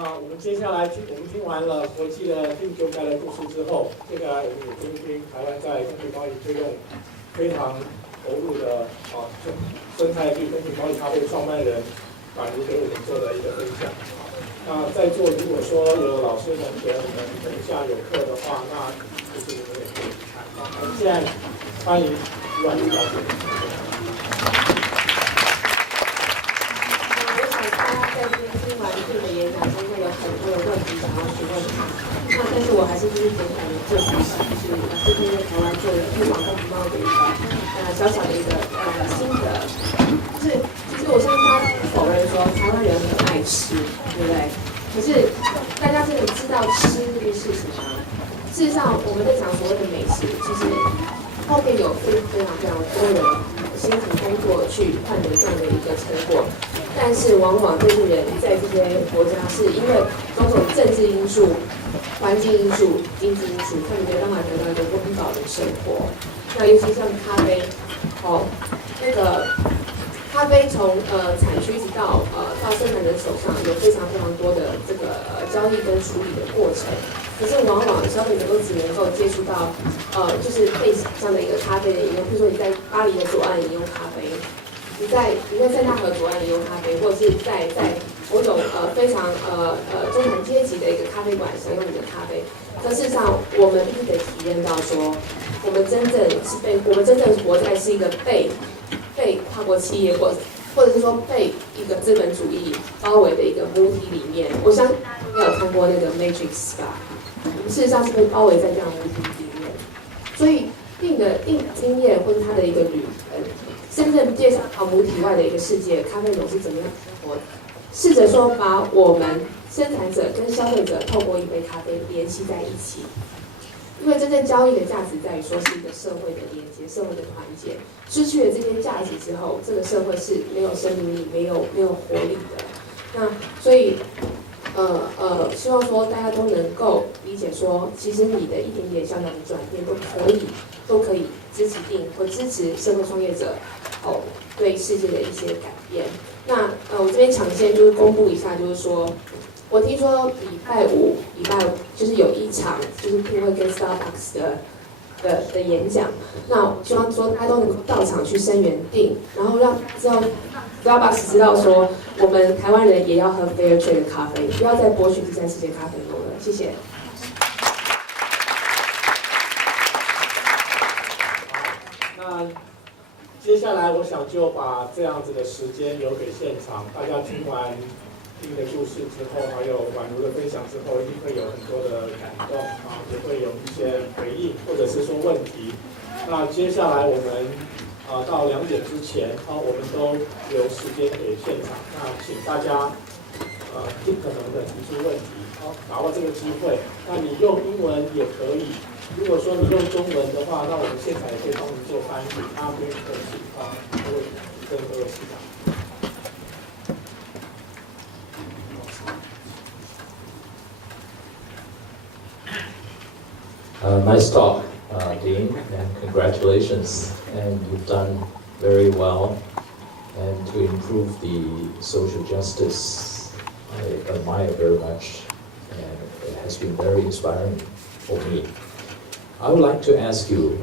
我们接下来我们听完了国际的定酒家的故事之后，接下来我们也听听台湾在公平贸易推动非常投入的生态绿公平贸易咖啡创办人宛如给我们做的一个分享。那在座如果说有老师同学，我们等一下有课的话，那就是你们也可以看。我们现在欢迎余宛如小姐。在今天听完Dean的演讲中，会有很多的问题想要询问他。那但是我还是就是简短的介绍一下，就是老师今天在台湾做的推广公平贸易的一个小小的一个心得。就是其实我相信大家不否认说台湾人很爱吃，对不对？可是大家真的知道吃这件事情吗？事实上，我们在讲所谓的美食，其实后面有非常多人辛苦工作去换得这样的一个成果。但是往往这些人在这些国家是因为种种政治因素、环境因素、经济因素，他们没有办法得到一个温饱的生活。那尤其像咖啡，那个咖啡从产区一直到生产者手上，有非常多的这个交易跟处理的过程。可是往往消费者都只能够接触到就是被想象的一个咖啡的饮用，比如说你在巴黎的左岸饮用咖啡。你在塞纳河左岸饮用咖啡，或者是在某种非常中产阶级的一个咖啡馆享用你的咖啡。可事实上，我们必须得体验到说，我们真正活在是一个被跨国企业或者是说被一个资本主义包围的一个母体里面。我相信大家应该有看过那个 Matrix 吧？我们事实上是被包围在这样的母体里面。所以Dean的经验或者他的一个真正介绍到母体外的一个世界，咖啡农是怎么样生活的？试着说把我们生产者跟消费者透过一杯咖啡联系在一起，因为真正交易的价值在于说是一个社会的连接、社会的团结。失去了这些价值之后，这个社会是没有生命力、没有活力的。那所以希望说大家都能够理解说，其实你的一点点小小的转变都可以支持Dean或支持社会创业者对世界的一些改变。那我这边抢先就是公布一下，就是说我听说礼拜五就是有一场就是Dean会跟 Starbucks 的演讲。那我希望说大家都能够到场去声援Dean，然后让知道 Starbucks 知道说我们台湾人也要喝 Fair Trade 的咖啡，不要再剥取第三世界咖啡豆了。谢谢。那接下来我想就把这样子的时间留给现场，大家听完Dean的故事之后，还有宛如的分享之后，一定会有很多的感动也会有一些回应或者是说问题。那接下来我们到2点之前我们都留时间给现场。那请大家尽可能的提出问题，把握这个机会。那你用英文也可以。如果说你用中文的话，那我们现场也可以帮你做翻译，大家不用客气各位跟各位市长。Nice talk, Dean, and congratulations. And you've done very well. And to improve the social justice, I admire very much, and it has been very inspiring for me. I would like to ask you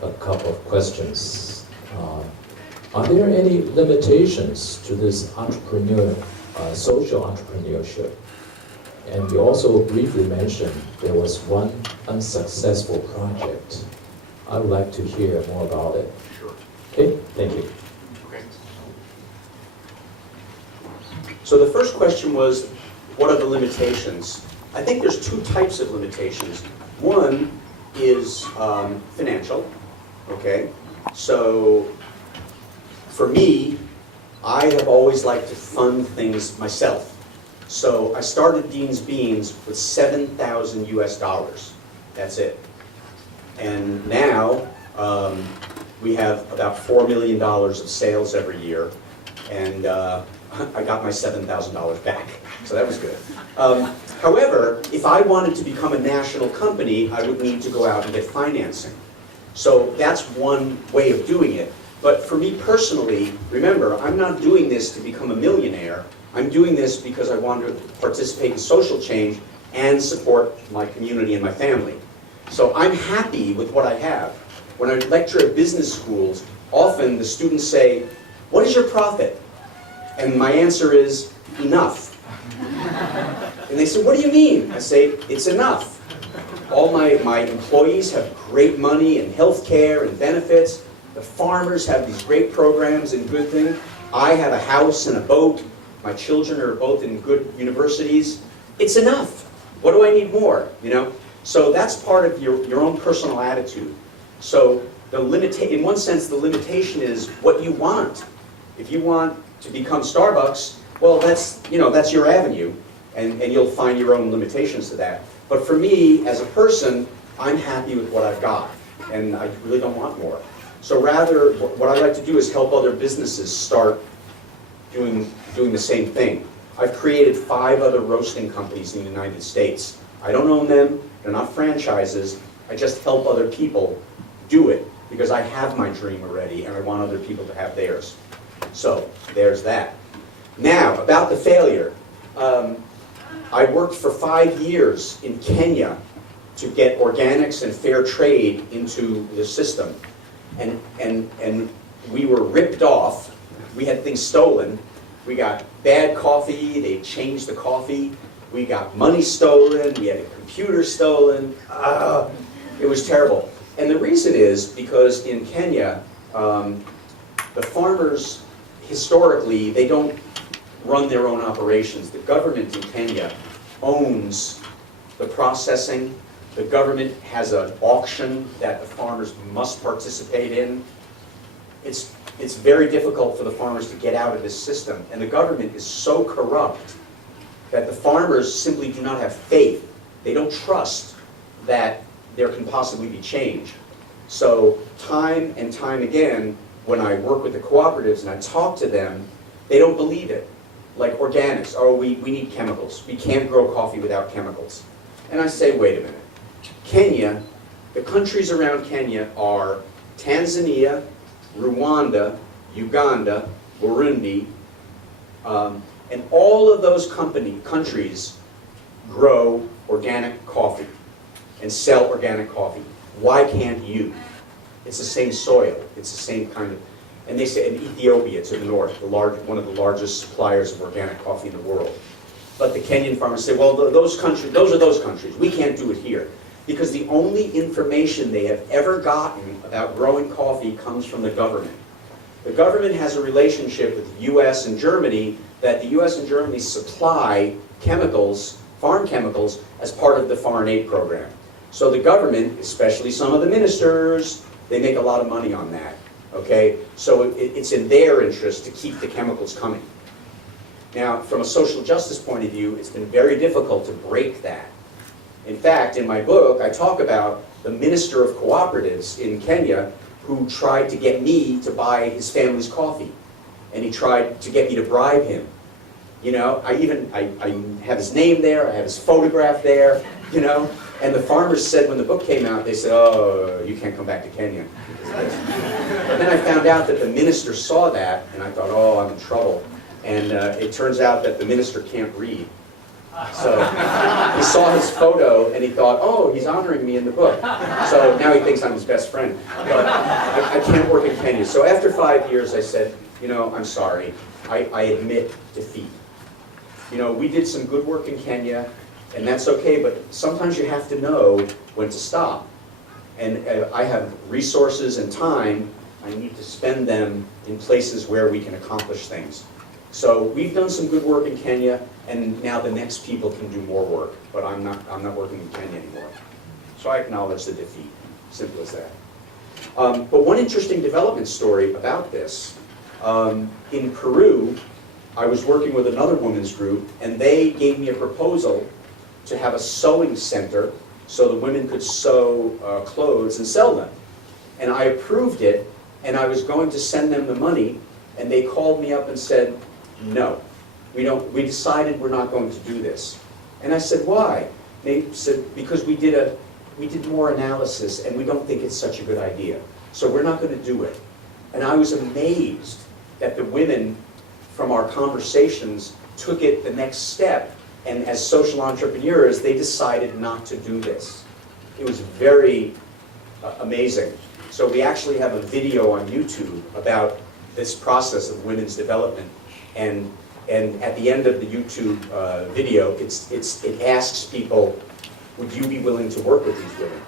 a couple of questions. Are there any limitations to this social entrepreneurship? And you also briefly mentioned there was one unsuccessful project. I would like to hear more about it. Sure. Okay, thank you. Okay. So the first question was, what are the limitations? I think there's two types of limitations. One is financial, okay? So for me, I have always liked to fund things myself. So I started Dean's Beans with $7,000 US. That's it. And now we have about $4 million of sales every year. And I got my $7,000 back. So that was good. However, if I wanted to become a national company, I would need to go out and get financing. So that's one way of doing it. But for me personally, remember, I'm not doing this to become a millionaire. I'm doing this because I want to participate in social change and support my community and my family. So I'm happy with what I have. When I lecture at business schools, often the students say, "What is your profit?" And my answer is, "Enough." And they say, "What do you mean?" I say, "It's enough. All my employees have great money and health care and benefits. The farmers have these great programs and good things. I have a house and a boat. My children are both in good universities. It's enough. What do I need more?" You know? So that's part of your own personal attitude. So in one sense, the limitation is what you want. If you want to become Starbucks, well, that's your avenue, and you'll find your own limitations to that. But for me, as a person, I'm happy with what I've got, and I really don't want more. So rather, what I like to do is help other businesses start doing the same thing. I've created 5 other roasting companies in the United States. I don't own them, they're not franchises, I just help other people do it, because I have my dream already, and I want other people to have theirs. So, there's that. Now, about the failure. I worked for 5 years in Kenya to get organics and fair trade into the system. And we were ripped off. We had things stolen. We got bad coffee, they changed the coffee. We got money stolen, we had a computer stolen. It was terrible. And the reason is because in Kenya, the farmers, historically, they don't run their own operations. The government in Kenya owns the processing. The government has an auction that the farmers must participate in. It's very difficult for the farmers to get out of this system. And the government is so corrupt that the farmers simply do not have faith. They don't trust that there can possibly be change. So time and time again, when I work with the cooperatives and I talk to them, they don't believe it. Like organics, oh, we need chemicals. We can't grow coffee without chemicals. And I say, wait a minute. Kenya, the countries around Kenya are Tanzania, Rwanda, Uganda, Burundi, and all of those countries grow organic coffee and sell organic coffee. Why can't you? It's the same soil. It's the same kind of... And they say in Ethiopia to the north, one of the largest suppliers of organic coffee in the world. But the Kenyan farmers say, well, those are those countries. We can't do it here. Because the only information they have ever gotten about growing coffee comes from the government. The government has a relationship with the US and Germany that the US and Germany supply chemicals, farm chemicals, as part of the foreign aid program. So the government, especially some of the ministers, they make a lot of money on that. Okay? So it's in their interest to keep the chemicals coming. Now, from a social justice point of view, it's been very difficult to break that. In fact, in my book, I talk about the minister of cooperatives in Kenya who tried to get me to buy his family's coffee. And he tried to get me to bribe him. You know, I have his name there, I have his photograph there, you know. And the farmers said when the book came out, they said, oh, you can't come back to Kenya. But then I found out that the minister saw that, and I thought, oh, I'm in trouble. And it turns out that the minister can't read. So he saw his photo and he thought, oh, he's honoring me in the book. So now he thinks I'm his best friend. But I can't work in Kenya. So after 5 years, I said, you know, I'm sorry. I admit defeat. You know, we did some good work in Kenya, and that's okay, but sometimes you have to know when to stop. And I have resources and time. I need to spend them in places where we can accomplish things. So we've done some good work in Kenya, and now the next people can do more work. But I'm not working in Kenya anymore. So I acknowledge the defeat. Simple as that. But one interesting development story about this, in Peru, I was working with another women's group, and they gave me a proposal to have a sewing center so the women could sew clothes and sell them. And I approved it, and I was going to send them the money, and they called me up and said, no, we decided we're not going to do this. And I said, why? They said, because we did more analysis, and we don't think it's such a good idea. So we're not going to do it. And I was amazed that the women from our conversations took it the next step, and as social entrepreneurs, they decided not to do this. It was very amazing. So we actually have a video on YouTube about this process of women's development, and at the end of the YouTube video, it asks people, would you be willing to work with these women?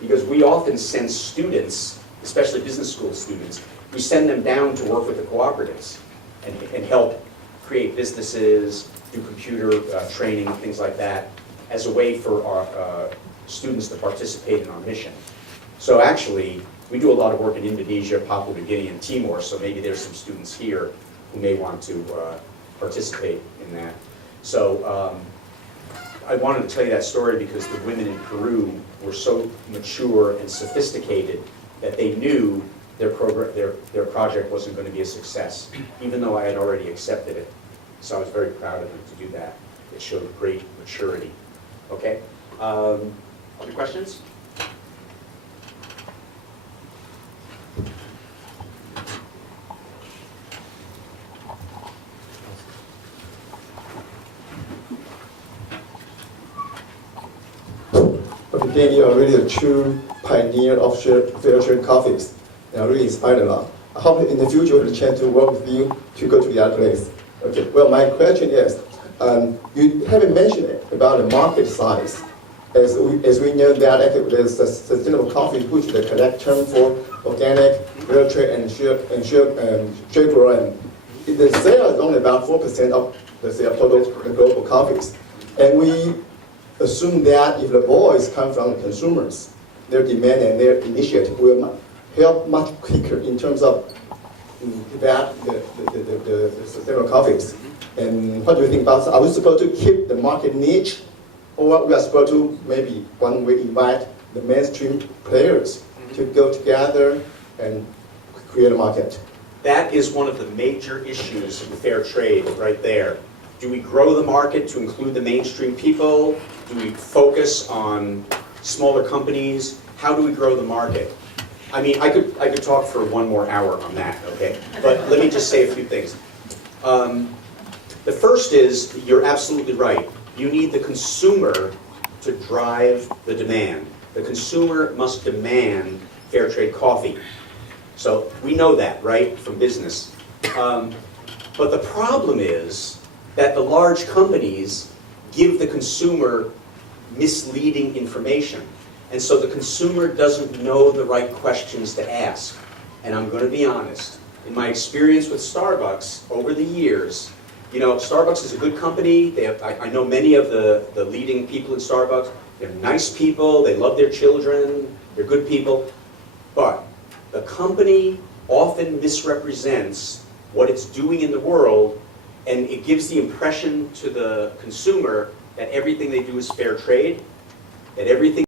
Because we often send students, especially business school students, we send them down to work with the cooperatives and help create businesses, do computer training, things like that, as a way for our students to participate in our mission. So actually, we do a lot of work in Indonesia, Papua New Guinea, and Timor, so maybe there's some students here who may want to participate in that. So I wanted to tell you that story because the women in Peru were so mature and sophisticated that they knew their project wasn't going to be a success, even though I had already accepted it. So I was very proud of them to do that. It showed great maturity. Okay? Other questions? Again, you are really a true pioneer of fair trade coffees. And I really inspired a lot. I hope in the future we'll have a chance to work with you to go to the other place. Okay. Well, my question is, you haven't mentioned it about the market size. As we know that there's a sustainable coffee, which is the correct term for organic, fair trade, and share grown. The sale is only about 4% of the sale total global coffees, and we assume that if the voice comes from the consumers, their demand and their initiative will help much quicker in terms of the sustainable coffees. And what do you think about that? Are we supposed to keep the market niche, or we are supposed to maybe one way invite the mainstream players to go together and create a market? That is one of the major issues in fair trade right there. Do we grow the market to include the mainstream people? Do we focus on smaller companies? How do we grow the market? I mean, I could talk for one more hour on that, okay? But let me just say a few things. The first is, you're absolutely right. You need the consumer to drive the demand. The consumer must demand fair trade coffee. So we know that, right, from business. But the problem is that the large companies give the consumer misleading information. And so the consumer doesn't know the right questions to ask. And I'm going to be honest. In my experience with Starbucks over the years, you know, Starbucks is a good company. I know many of the leading people in Starbucks. They're nice people. They love their children. They're good people. But the company often misrepresents what it's doing in the world, and it gives the impression to the consumer that everything they do is fair trade, that everything